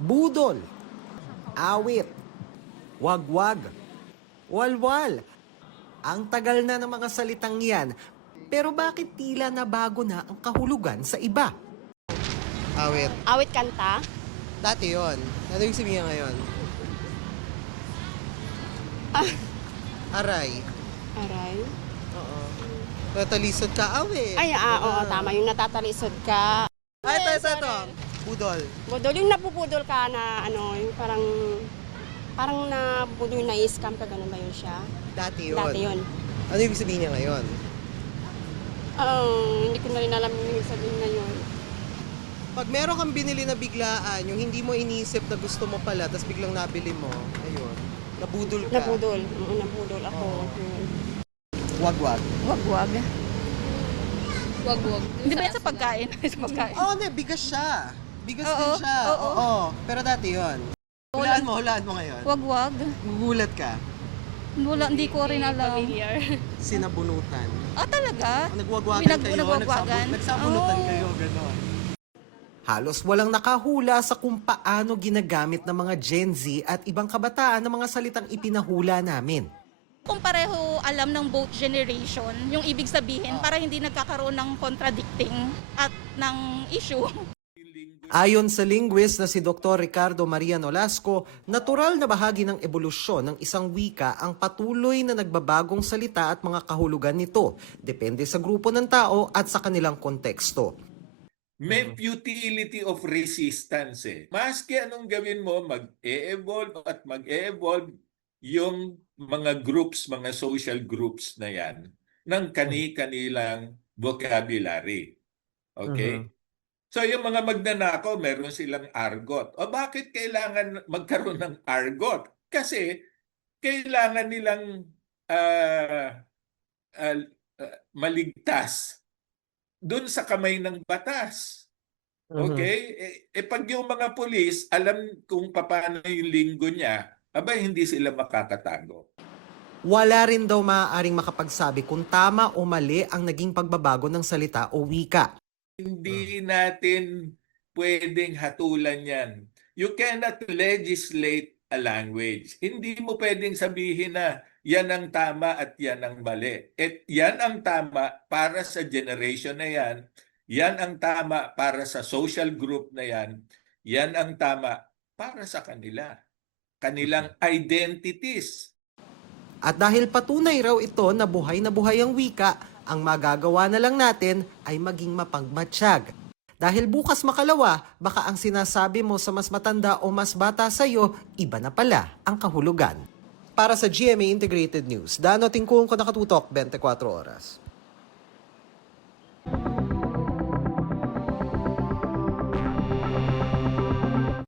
budol, awit, wagwag, walwal. Ang tagal na ng mga salitang yan, pero bakit tila na bago na ang kahulugan sa iba? Awit. Awit kanta? Dati yun. Ano yung sabihin ngayon? Aray. Aray. Oo. Natalisod ka, awit. Ay, oo, tama. Yung natatalisod ka. Ito. Budol. Budol, yung napupudol ka na ano, yung parang nabudol na scam ka, ganun ba yun siya? Dati yun. Dati yun. Ano yung sabihin niya ngayon? Hindi ko na rin alam yung sabihin na yun. Pag meron kang binili na biglaan, yung hindi mo iniisip na gusto mo pala, tapos biglang nabili mo, ayun, nabudol ka. Nabudol. Oo, nabudol ako. Yun. Wagwag. Wagwag. Wagwag. Hindi ba yan sa pagkain? sa pagkain. Oo, bigas siya. Bigas Oo, din siya. oo. Oo. Pero dati yun. Hulaan mo ngayon. Wagwag. Gugulat ka. Wala, hindi ko rin alam. Sinabunutan. Ah, talaga? Nagwagwagan kayo. Nagwagwagan? Nagsabunutan Oo. kayo, gano'n. Halos walang nakahula sa kung paano ginagamit ng mga Gen Z at ibang kabataan ng mga salitang ipinahula namin. Kung pareho alam ng both generation, yung ibig sabihin, para hindi nagkakaroon ng contradicting at ng issue. Ayon sa linguist na si Dr. Ricardo Maria Nolasco, natural na bahagi ng ebolusyon ng isang wika ang patuloy na nagbabagong salita at mga kahulugan nito, depende sa grupo ng tao at sa kanilang konteksto. May futility of resistance eh. Maski anong gawin mo, mag-e-evolve at mag-e-evolve yung mga groups, mga social groups na yan ng kani-kanilang vocabulary. Okay? So yung mga magnanakaw, meron silang argot. O bakit kailangan magkaroon ng argot? Kasi kailangan nilang maligtas doon sa kamay ng batas. Okay? Pag yung mga pulis, alam kung paano yung linggo niya, abay hindi sila makakatago. Wala rin daw maaaring makapagsabi kung tama o mali ang naging pagbabago ng salita o wika. Hindi natin pwedeng hatulan yan. You cannot legislate a language. Hindi mo pwedeng sabihin na yan ang tama at yan ang mali. At yan ang tama para sa generation na yan. Yan ang tama para sa social group na yan. Yan ang tama para sa kanila. Kanilang identities. At dahil patunay raw ito na buhay ang wika, ang magagawa na lang natin ay maging mapagmatsyag. Dahil bukas makalawa, baka ang sinasabi mo sa mas matanda o mas bata sa'yo, iba na pala ang kahulugan. Para sa GMA Integrated News, Dano Tingkung ko nakatutok 24 oras.